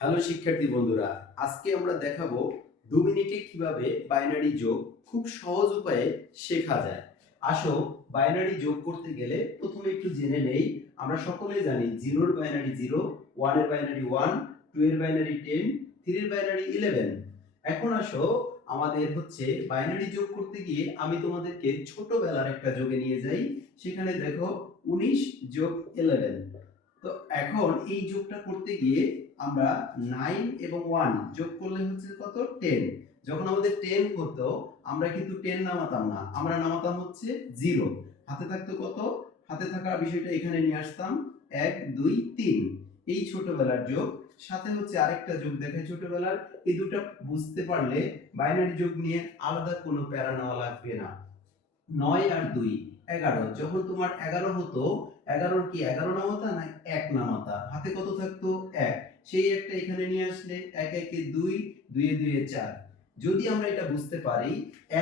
Hello শিক্ষার্থী বন্ধুরা, আজকে আমরা দেখাবো 2 মিনিটে কিভাবে বাইনারি যোগ খুব সহজ উপায়ে শেখা যায়। আসো, বাইনারি যোগ করতে গেলে প্রথমে একটু জেনে নেই। আমরা সকলেই জানি 0 এর বাইনারি 0, 1 এর বাইনারি 1, 2 এর বাইনারি 10, 3 এর বাইনারি 11। এখন আসো, আমাদের হচ্ছে বাইনারি যোগ করতে গিয়ে আমি তোমাদেরকে ছোটবেলার একটা যোগে নিয়ে যাই। সেখানে দেখো 19 যোগ 11। তো এখন এই যোগটা করতে গিয়ে আমরা 9 এবং 1 যোগ করলে হচ্ছে কত 10। যখন আমাদের 10 হতো আমরা কিন্তু 10 নামাতাম না, আমরা নামাতাম হচ্ছে 0। হাতে থাকতো কত, হাতে থাকা বিষয়টা এখানে নিয়ে আসতাম 1 2 3। এই ছোটবেলার যোগ, সাথে হচ্ছে আরেকটা যোগ দেখাই ছোটবেলার। এই দুটো বুঝতে পারলে বাইনারি যোগ নিয়ে আলাদা কোনো প্যারা নেওয়া লাগবে না। 9 আর 2 11। যখন তোমার 11 হতো, 11 কি 11 নামাতা না 1 নামাতা? হাতে কত থাকতো 1, সেই একটা এখানে নিয়ে আসলে 1 1 এ 2, 2 এ 2 এ 4। যদি আমরা এটা বুঝতে পারি,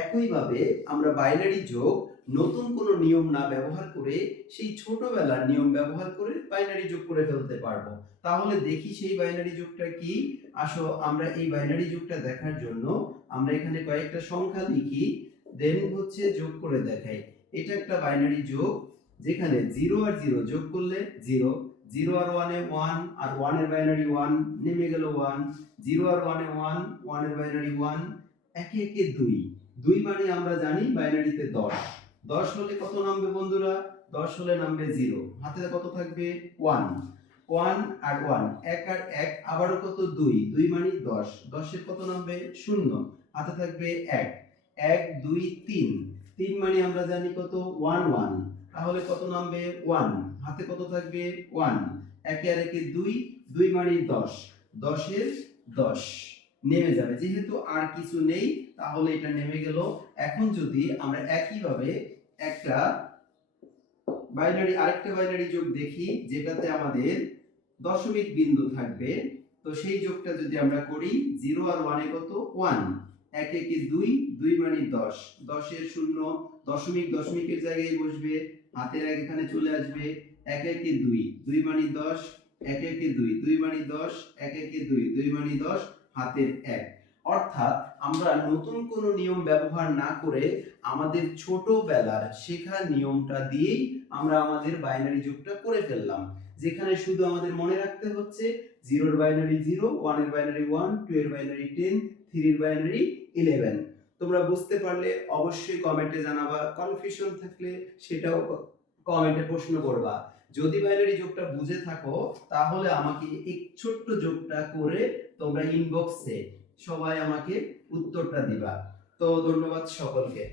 একইভাবে আমরা বাইনারি যোগ নতুন কোনো নিয়ম না ব্যবহার করে সেই ছোটবেলার নিয়ম ব্যবহার করে বাইনারি যোগ করে ফেলতে পারবো। তাহলে দেখি সেই বাইনারি যোগটা কি। আসো, আমরা এই বাইনারি যোগটা দেখার জন্য আমরা এখানে কয়েকটা সংখ্যা লিখি, দেন হচ্ছে যোগ করে দেখাই। এটা একটা বাইনারি যোগ, যেখানে 0 আর 0 যোগ করলে 0, 0 আর 1 এ 1, আর 1 এর বাইনারি 1 নেমে গেল 1, 0 আর 1 এ 1, 1 এর বাইনারি 1, একে একে 2। 2 মানে আমরা জানি বাইনারিতে 10। 10 হলে কত নামবে বন্ধুরা? 10 হলে নামবে 0, হাতে কত থাকবে 1। 1 আর 1, 1 আর 1 আবারও কত 2, 2 মানে 10। 10 এর কত নামবে 0, হাতে থাকবে 1। 1 2 3, 3 মানে আমরা জানি কত 1 1, তাহলে কত নামবে 1, হাতে কত থাকবে 1। একে আর একে 2, 2 মানে 10, 10 এর 10 নেমে যাবে, যেহেতু আর কিছু নেই তাহলে এটা নেমে গেল। এখন যদি আমরা একইভাবে একটা আরেকটা বাইনারি যোগ দেখি, যেটাতে আমাদের দশমিক বিন্দু থাকবে। তো সেই যোগটা যদি আমরা করি, 0 আর 1 এ কত 1, 1 1 এ 2, 2 মানে 10, 10 এর 0, দশমিক দশমিকের জায়গায় বসবে, হাতের এক এখানে চলে আসবে। 1 1 এ 2, 2 মানে 10, 1 1 এ 2, 2 মানে 10, 1 1 এ 2, 2 মানে 10, হাতের 1। অর্থাৎ আমরা নতুন কোনো নিয়ম ব্যবহার না করে আমাদের ছোটবেলার শেখা নিয়মটা দিয়েই আমরা আমাদের বাইনারি যোগটা করে ফেললাম। যেখানে শুধু আমাদের মনে রাখতে হচ্ছে 0 এর বাইনারি 0, 1 এর বাইনারি 1, 2 এর বাইনারি 10, 3 এর বাইনারি 11। তোমরা বুঝতে পারলে অবশ্যই কমেন্টে জানাবা, কনফিউশন থাকলে সেটাও কমেন্টে প্রশ্ন করবা। যদি বাইনারি যোগটা বুঝে থাকো তাহলে আমাকে এই ছোট্ট যোগটা করে তোমরা ইনবক্সে সবাই আমাকে উত্তরটা দিবা। তো ধন্যবাদ সকলকে।